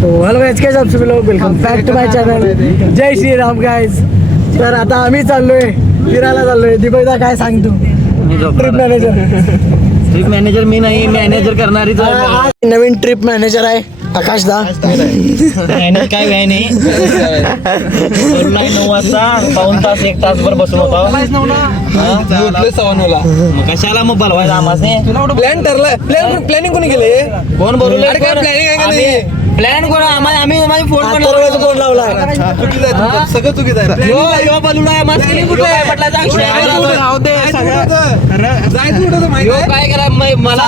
तो hello guys, कैसे आप सभी लोग, welcome back to my channel. जय श्रीराम गाइस. तर आता आम्ही चाललोय फिरायला चाललोय. दीपकदा काय सांगतो? ट्रिप मॅनेजर मी नाही, मॅनेजर करणारी नवीन ट्रिप मॅनेजर आहे आकाशदा. काय व्याय नाही. 9 वाजता पाऊन तास 1 तासभर बसून होता. मग कशाला मग बोलवायचं आम्हाला? प्लॅन ठरला. प्लॅनिंग कोणी केले? कोण बोलवलं? काय प्लॅनिंग आहे? प्लॅन कोण? आम्ही फोन फोन लावलाय. सगळं चुकीचं आहे. काय करा मला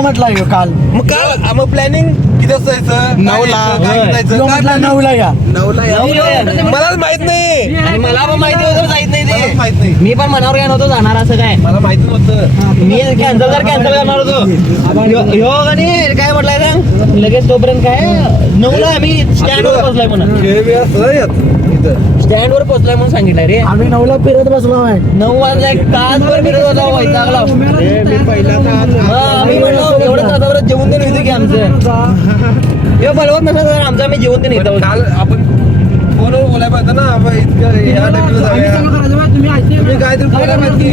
म्हटलं काल. मग प्लॅनिंग किती असायचं? 9ला 9ला या. मला माहित नाही. आणि मला पण माहिती होतं जायत नाही ते. माहित नाही. मी पण मनावर घ्या नव्हतं जाणार असं काय. मला माहिती नव्हतं. मी कॅन्सल करणार होतो. ह्यो आणि काय म्हटलंय सांग लगेच तोपर्यंत काय 9ला आम्ही स्टँडवर पोहोचलाय म्हणून. स्टँडवर पोहोचलाय म्हणून सांगितलंय रे. आम्ही 9ला फिरत बसलो आहे. 9 वाजला 1 तासभर फिरत होता. वैतागला. आम्ही म्हणलो एवढं तासावर जेवून दे नाही की आमचं हे बोलवत नसतं तर आमचं आम्ही जेवून दे नाही. काल आपण फोनवर बोलायला पाहिजे ना. आपण इतकं या टाइमला जाऊया. तुम्ही काहीतरी बोलायला पाहिजे की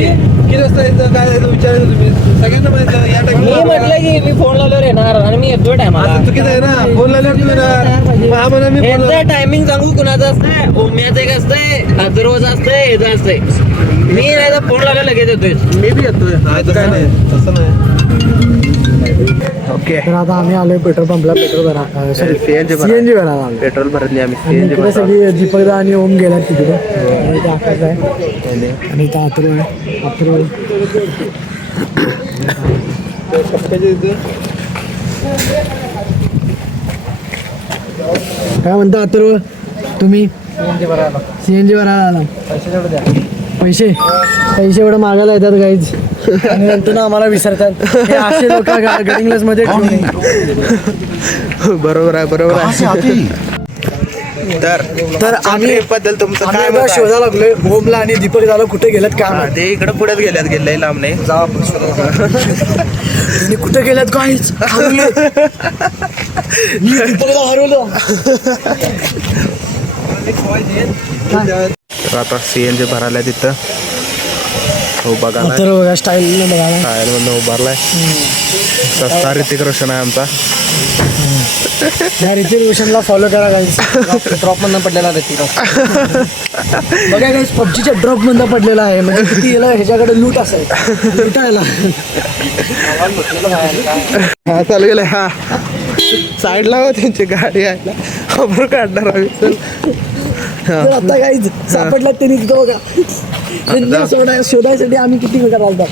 किती वाजता यायचं, काय यायचं विचारायचं तुम्ही सगळ्यांना माहिती या मी टाइमला. म्हटलं की मी फोन लावल्यावर येणार आणि मी येतोय टायमाला. चुकीचं आहे ना. फोन लावल्यावर तुम्ही ना हा म्हणा मी फोन यांचं टायमिंग सांगू कुणाचं असतंय? ओम्याचं एक असतंय, अथर्वचं असतंय, ह्याचं असतंय. मी नाही तर फोन लावला लगेच येतोय. मी बी येतोय. काय नाही तसं नाही. ओके. तर आता आम्ही आलोय पेट्रोल पंपला. पेट्रोल भरा CNG भरायला आलो. पेट्रोल भरली आम्ही. इकडे सगळी दीपकदा आणि ओम गेला तिकडे. इथे आकाश आहे आणि इथं अथर्व आहे. अथर्व काय म्हणता अथर्व? तुम्ही सीएनजी भरायला आला. पैसे एवढं मागायला येतात गाईज आणि नंतर आम्हाला विसरतात. हे असे लोक गडिंग्लस मध्ये बरोबर आहे. तर आम्ही बद्दल तुमचं काय मत आहे? शोधायला लागलोय ओमला आणि दीपक झालं कुठे गेल्यात काय ते इकडे पुढे गेले लांब नाही. जा आपण तुम्ही कुठे गेल्यात काहीच हरवलं. आता CNG भरायला तिथं तर बघा स्टाईल मधून उभारलाय. सस्ता ऋतिक रोशन आहे आमचा. या ऋतिक रोशनला फॉलो करा गाईज. ड्रॉप मधनं पडलेला ऋतिक. बघा गाईज पबजीच्या ड्रॉप मधनं पडलेला आहे. म्हणजे किती गेला ह्याच्याकडे लूट असेल लुटायला. हा चालू गेलाय. हा साईडला हो त्यांची गाडी आहे. खबर काढणार आम्ही. चल तर आता गाईज सापडला ते निघतो बघा. त्यांना शोधायसाठी आम्ही किती वेळ करायला.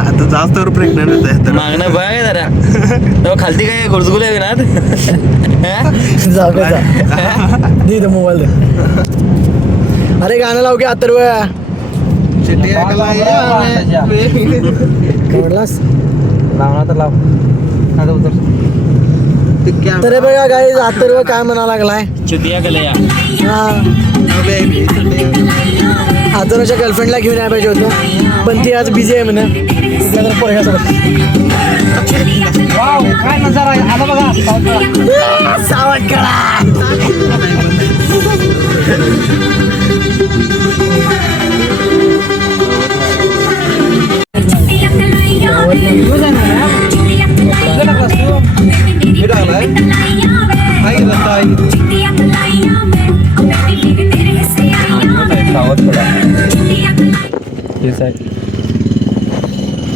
आता जास्त प्रेग्नंट आहे. मागणं बघ जरा तेव्हा खालती काय गुळगुले आहे ना. दे मोबाईल दे. अरे गाणं लाव की अथर्व. कवडलास लावणार तर लाव. तर बघा गाईज अथर्व काय म्हणा लागलाय. चुतिया कलया. अथर्वच्या गर्लफ्रेंडला घेऊन यायला पाहिजे होतं पण ती आज बिझी आहे म्हणा. काय नजारा आहे आता बघा. सावटकडा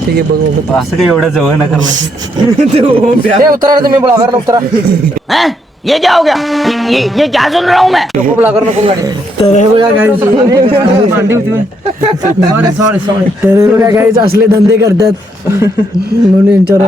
ठीक आहे बघू. असं काही एवढं जवळ नका. उतरा तुम्ही ब्लॉगर उतरा. ये क्या हो गया? ये क्या सुन रहा हूँ मैं? ब्लॉगर नको गाडी. तर हे बघा गाईज तर हे बघा गाईज असले धंदे करतात म्हणून यांच्यावर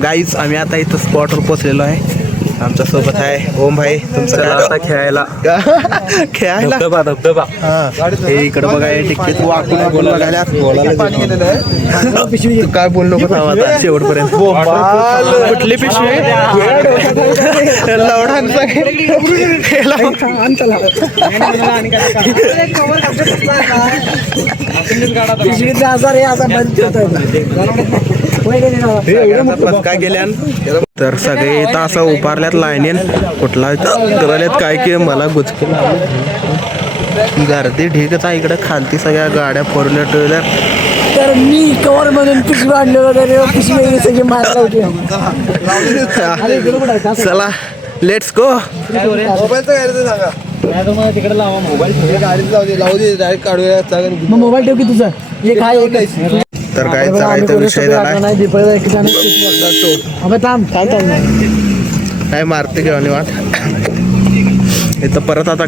गाईज आम्ही आता इथं स्पॉटवर पोहोचलेलो आहे. आमच्या सोबत आहे ओम भाई. तुमचं आता खेळायला खेळायला धबधबा हे इकडे बघा हे टिकीत वाकून वाकून बघायला पिशवी तू काय बोल नको थांब आता शेवटपर्यंत. कुठली पिशवी लवडांचा पिशवीतले आजार हे आता बंद काय केल्यान तर सगळे इथं असं उभारल्यात लाईनीन कुठला करायल्यात काय की मला गुचकी गर्दी ढीकच आहे इकडे खालती सगळ्या गाड्या फोर व्हीलर टू व्हीलर. तर मी कवर म्हणून पिशवी आणलेलं तर पिशवी सगळी मारला होती. चला लेट्स गो. मोबाईलचं काय ते सांगा तिकडे लावा मोबाईल. गाडीत लावू दे डायरेक्ट काढूया मग मोबाईल ठेव की तुझा एक आहे एक आहे. तर काय जायचा विषय झाला नाही दीपावली एक जण अबे थांब थांब थांब काय मारते घेऊन निवांत. इथं परत आता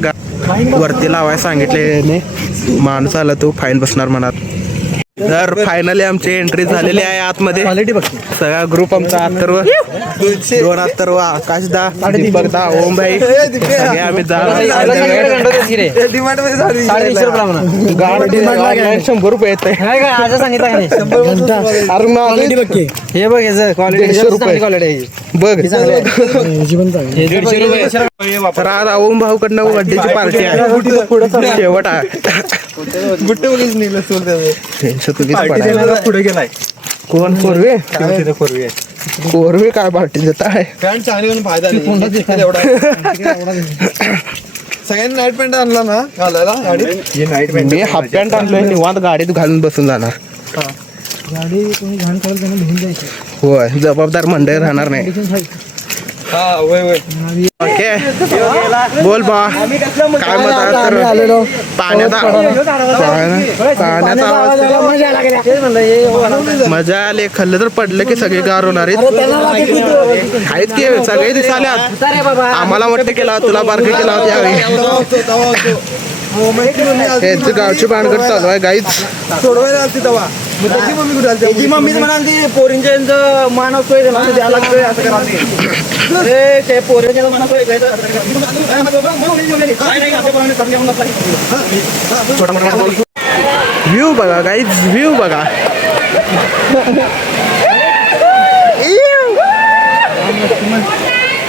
वरती लावाय सांगितले माणूस आला तो फाईन बसणार मनात. तर फायनली आमची एंट्री झालेली आहे आतमध्ये. क्वालिटी बघ सगळा ग्रुप आमचा अथर्व 2 अथर्व आकाशदा दीपकदा ओम भाई सगळे आम्ही गाडी 100 रुपये येते. क्वालिटी बघ की हे बघ याचं क्वालिटी बघ. तर आज ओम भाऊ कडनं बड्डेची पार्टी आहे शेवट आहे. गुट्टे बघीच नेलं सोड पुढे गेलाय कोण कोरवे कोरवे काय पार्टी देत आहे. पॅन्ट चांगली म्हणून फायदा नाही एवढा सगळ्यांनी नाईट पॅन्ट आणला ना घालायला गाडीत. मी हाफ पॅन्ट आणलोय निवांत गाडीत घालून बसून जाणार. गाडी कोणी घाण करायला त्यांना घेऊन जायचं. होय जबाबदार मंडळी राहणार नाही. हा वय ओके बोल बा काय मत आहे तर आलेलो पाण्याचा आवाज मजा आली. खाल्लं तर पडलं की सगळे गार होणार आहेत की सगळे दिसाल्यात. आम्हाला मोठे केला तुला बारके केला यावेळी. यांची गावची भानगड चालू आहे गाईच. सोडवायला आलती तेव्हा त्याची मम्मी कुठे आलती. त्याची मम्मी म्हणाल ती पोरींच्या मान असतोय द्यायला लागतोय असं करा ते पोरींच्या मान व्ह्यू बघा गाईज व्ह्यू बघा.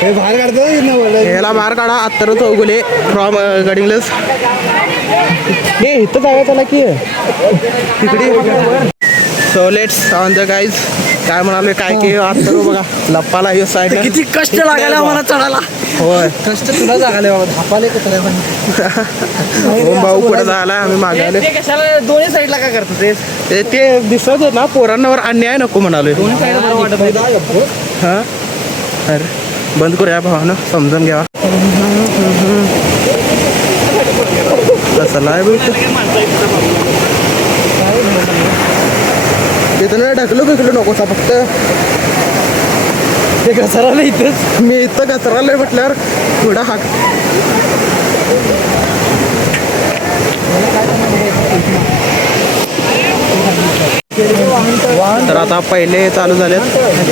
हे बाहेर काढतो याला बाहेर काढा अत्तर चौगुले फ्रॉम गडिंग्लस. हे इथं जागा त्याला की तिकडे. So let's on the guys काय म्हणाले काय की अत्तर बघा लप्पाला यो साईड किती कष्ट लागायला मला चढायला. होय कष्ट तुला लागायला बाबा धापाले ओम भाऊ पुढे जायला आम्ही मागे आले. दोन्ही साईडला काय करतो ते दिसत होत ना पोरांवर अन्याय नको म्हणाले. हा अरे बंद करूया भावानं समजून घ्यावा. कसला आहे तिथं ढकलो बिकलो नकोसा फक्त ते घसरायला इथंच. मी इथं घसरालंय म्हटल्यावर थोडा हाक. तर आता पहिले चालू झालेत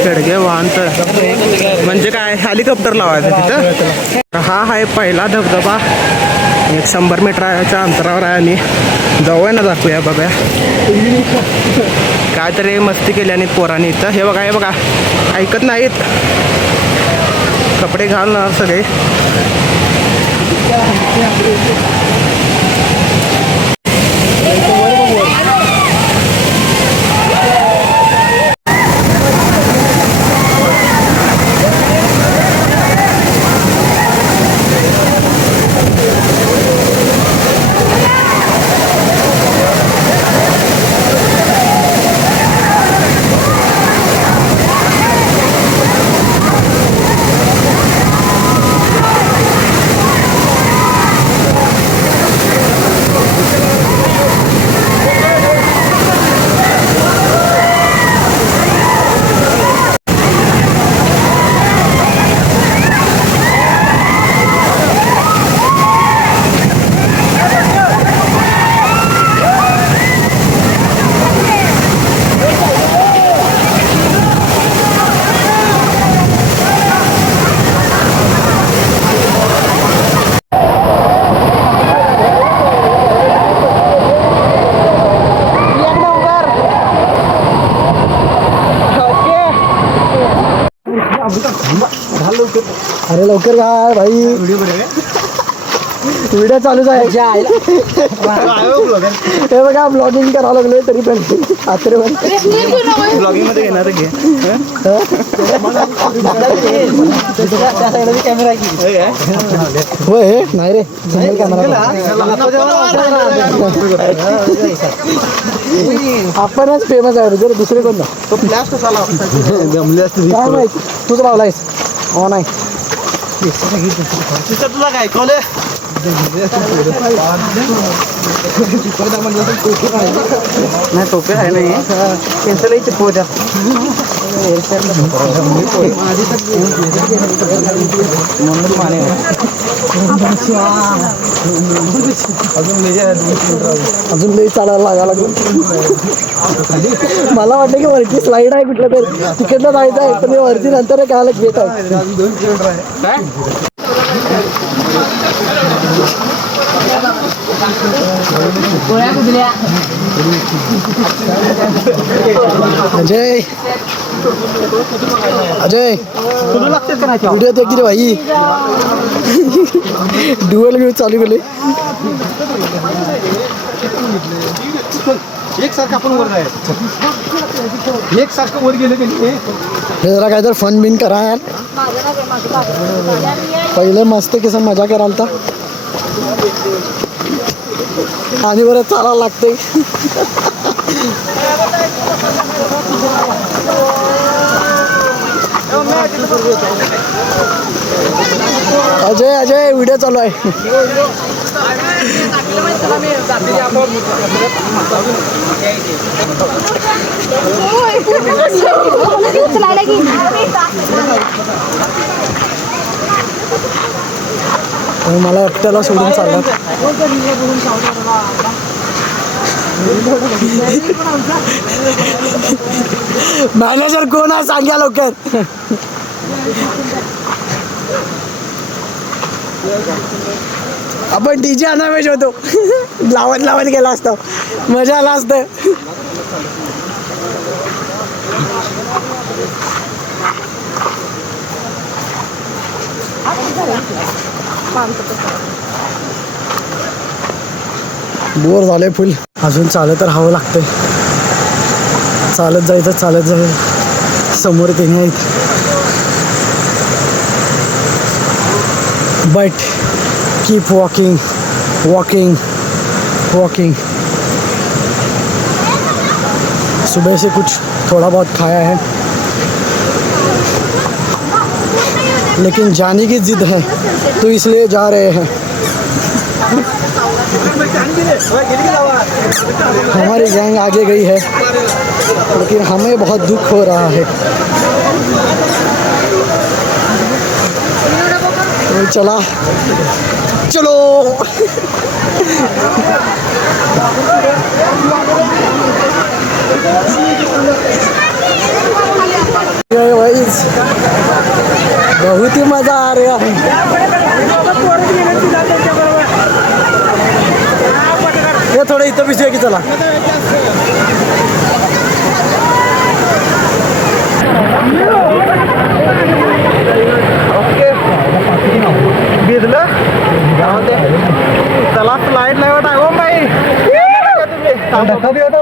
खेडगे वाहनचं म्हणजे काय हेलिकॉप्टर लावायचं तिथं. हा आहे पहिला धबधबा 100 मीटरच्या अंतरावर आहे आणि जाऊया ना दाखवूया बघा काय तरी मस्ती केल्याने पोरांनी इथं. हे बघा ऐकत नाहीत कपडे घालणार सगळे. अरे लवकर काय भाई, व्हिडिओ चालूच आहे. हे बघा ब्लॉगिंग करावं लागले तरी पण आत्रे ब्लॉगिंग मध्ये घेणार घे. होय नाही रे सिंगल कॅमेरा. आपणच फेमस आहे जर दुसरे कोण तो फ्लॅश कसा जमले असते काय माहिती. तूच लावलायस हो नाही. तुला काय कॉले नाही टोपे आहे नाही पेन्सिलही चिपकू द्या. अजून लई चालायला लागायला लागलं. मला वाटलं की वरची स्लाईड आहे कुठलं तरी तिकडनं जायचं आहे पण वरची नंतर काय गेट आहे. अजय अजय व्हिडिओ देख रे भाई. ड्युअल व्ह्यू चालू केले. एक सारखं आपण वर जायचं, एक सारखं वर गेलं की नाही. हे जरा काय तर फन बिन करा यार. पहिले मस्त कसं मजा कराल तर आणि बरं चालायला लागतंय. अजय अजय व्हिडिओ चालू आहे. मला एकट्याला सोडून चालला. मॅनेजर कोण आहे सांगा लवकर. आपण डीजे अनावेश होतो. लावत लावत गेला असतो मजा आला असतं. बोर झाले फुल. अजून चालत राहावं लागतंय. चालत जायचं चालत जायचं. समोर त्याने आहेत but keep walking walking walking. सुबह से कुछ थोड़ा बहुत खाया है लेकिन जाने की जिद है तो इसलिए जा रहे हैं. हमारी गैंग आगे गई है लेकिन हमें बहुत दुख हो रहा है. चला चलो. बहुत ही मजा आ रहा है. ये थोडं इथं पिशवी की चला. भिजलं चला स्लाईड नाही वाटा हो बाई. गाडीवर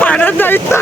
पाण्यात जायचं.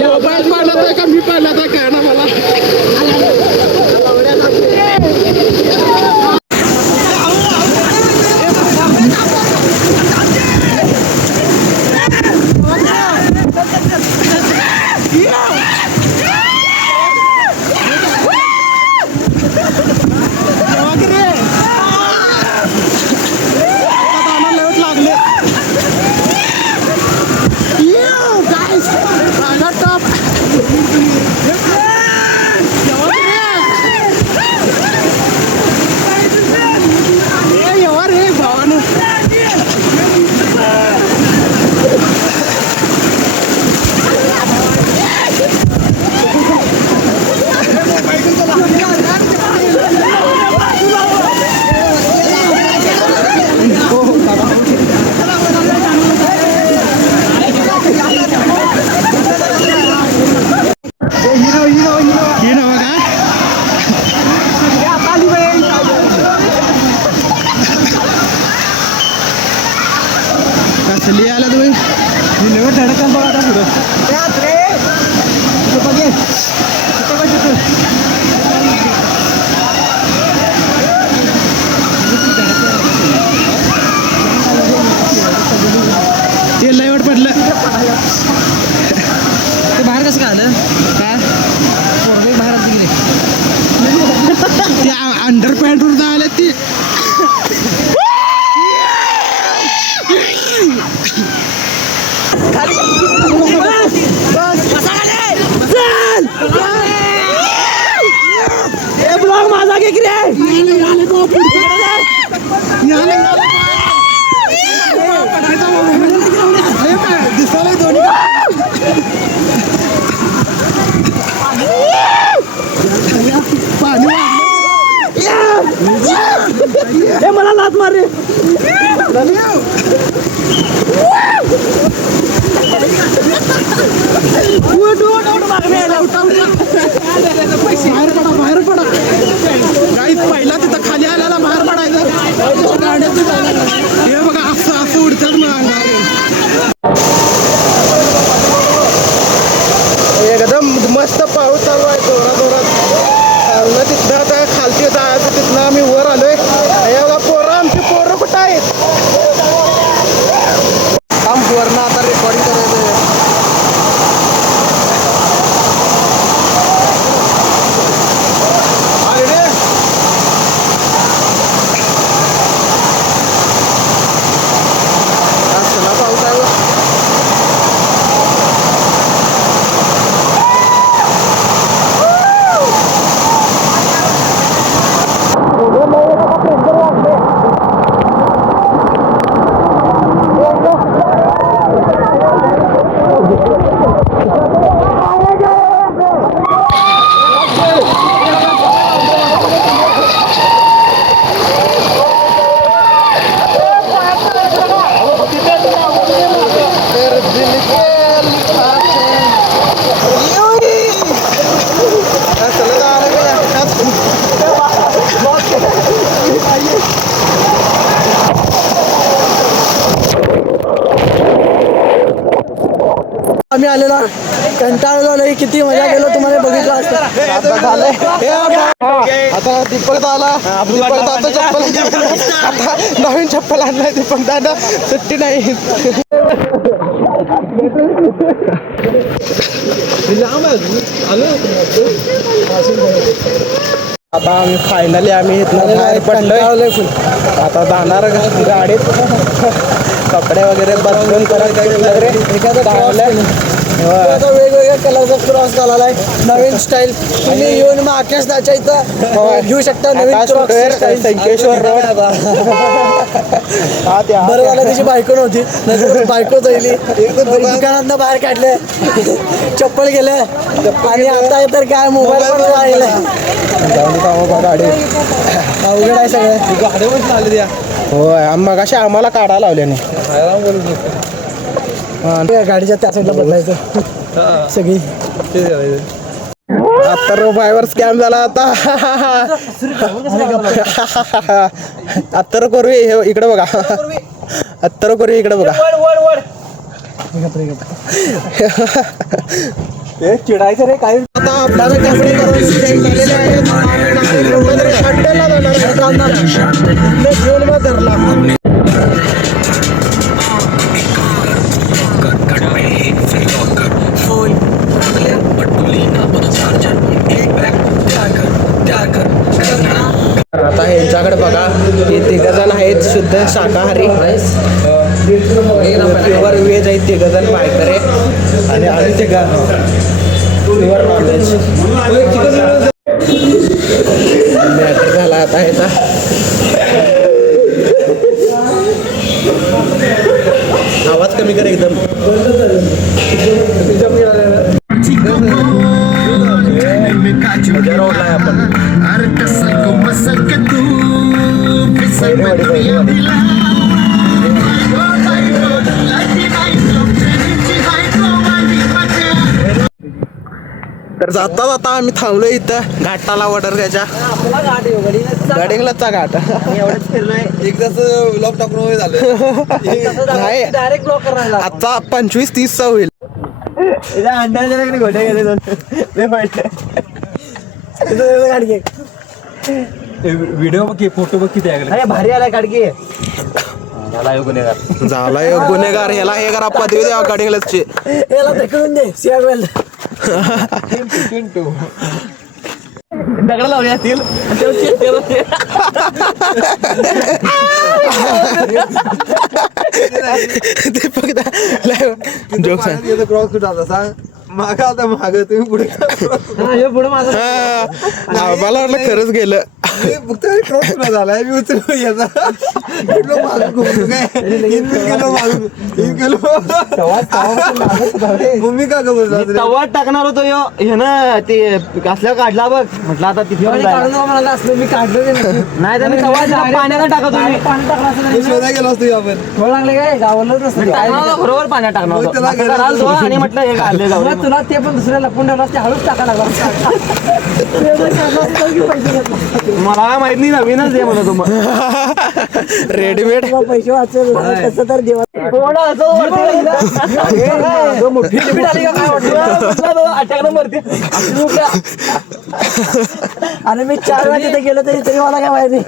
मोबाईल पाडला का मी पाडला तर काय ना मला कसली आला तुम्ही धडकन बघा आता ते लयवट पडलं ते बाहेर कसं काय आलं काय बाहेर आलं तिकडे ते अंडर पॅन्ट वर आले ती ब्लॉग माझा घे की रे दिसायला दोन्ही पाणी ए मला लात मार रे बाहेर पडा काहीच पहिला तिथं खाली आल्याला बाहेर पडायचं हे बघा असं उडतात एकदम मस्त पाऊस चालू आहे जोरात तिथनं आता खालती जायचं तिथनं आम्ही वर आलोय हे बघा पोरं आमची पोरं कुठं आहेत वरनं आता रेकॉर्डिंग करायचं पाऊस आहे आम्ही आलेला कंटाळलो नाही किती मजा केलो तुम्हाला बघितलं असतं आता दीपक आला दीपक दादा चप्पल आता नवीन चप्पल आणलाय दीपक दादा सुट्टी नाही आता आम्ही फायनली आम्ही इथनं बाहेर पडलोय आता जाणार गाडीत कपडे वगैरे बदलून परत एखादं आता वेगवेगळ्या कलरचा क्रॉस झालेला आहे नवीन स्टाईल तुम्ही येऊन मग आकाशदाच्या इथं घेऊ शकता नवीन क्रॉस संकेश्वर रोड. बरं झालं त्याची बायको नव्हती नाहीतर बायको जाईली दुकानात बाहेर काढले चप्पल गेले आणि आता तर काय मोबाईल पण राहिलाय गाडी अवघड आहे सगळं गाड्या पण आले द्या होय मग अशी आम्हाला काढायला लावल्याने. गाडीच्या त्या साईडला बदलायचं सगळी आता बायवर स्कॅम झाला आता. अत्तर करू इकडे बघा अत्तर करू इकडे बघा. चिडायचं रे काय आता आपल्याला कपडे करून सेट झालेले आहेत आणि अड्ड्याला जाणार धरला. आता ह्यांच्याकडे बघा हे तिघजण आहेत शुद्ध शाकाहारी प्युअर व्हेज आहेत तिघजण बायकरे आणि आम्ही प्युअर नॉनव्हेज. मॅटर झाला आता ह्याचा. आवाज कमी कर एकदम. रोडला आहे आपण. तर जाता जाता आम्ही थांबलो इथं घाटाला वडरग्याच्या गडिंगलाचा घाट. एवढंच फिरलोय एकदाच लॉक टाकून झालं नाही डायरेक्ट ब्लॉक करायला आता 25-30 होईल. अंड्याकडे घोटे गेले गाडगे व्हिडिओ बघ फोटो बघ किती आहे अरे भारी आलाय गाडगे झाला एक गुन्हेगार ह्याला हे करा पदवी द्या गडिंगलाची. याला ढकलून दे सियावेल दगड लावले असतील जोक सांग. क्रॉस कुठं आला सांग माग आता माग तुम्ही पुढे पुढे माझं मला वाटलं खरंच गेलं. फक्त क्रॉस कुठं झालाय मी उचललो याचा मागून घुमलो काय गेलो मागून गेलो मम्मी का बोलला तवा टाकणार होतो यो हे ना ते असल्या काढला बघ म्हटलं आता तिथे म्हणाला असलं मी काढलो नाही तर मी तवा पाण्याला टाकतो पाणी टाकला शोधा गेलो असतो आपण थोडं लागले काय गावालाच नसतं बरोबर पाण्यात टाकणार आणि म्हटलं हे काढले तुला ते पण दुसऱ्या लपून ठेवला ते हळूच टाका लागला मला माहित नाही नवीनच दे म्हणा तुम्हाला रेडीमेड पैसे वाचेल कसं तर देवा मोठी लिमिट आली का काय वाटतं अटॅक मरते आणि मी 4 वेळा तिथे गेलो तरी मला काय माहिती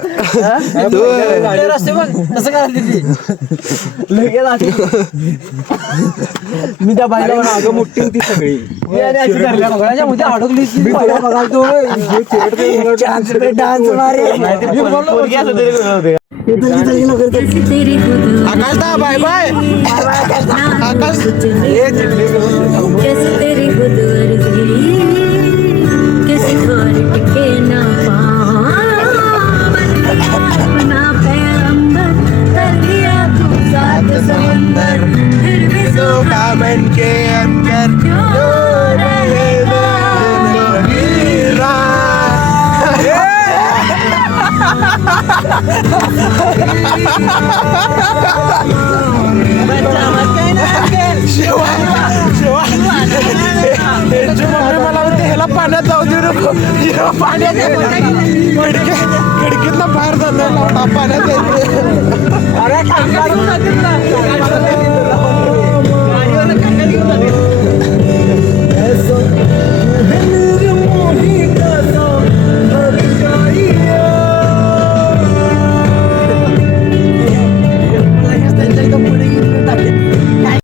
रस्ते बघ कसं करायला ती लगेच मी त्या बाईला अगं मोठी होती सगळी अडकली डान्स आकाश दा बाय बाय आकाश मन के अंदर मला म्हणते ह्याला पाण्यात जाऊ देऊ नको पाण्यात खिडकीतनं बाहेर झालं पाण्यात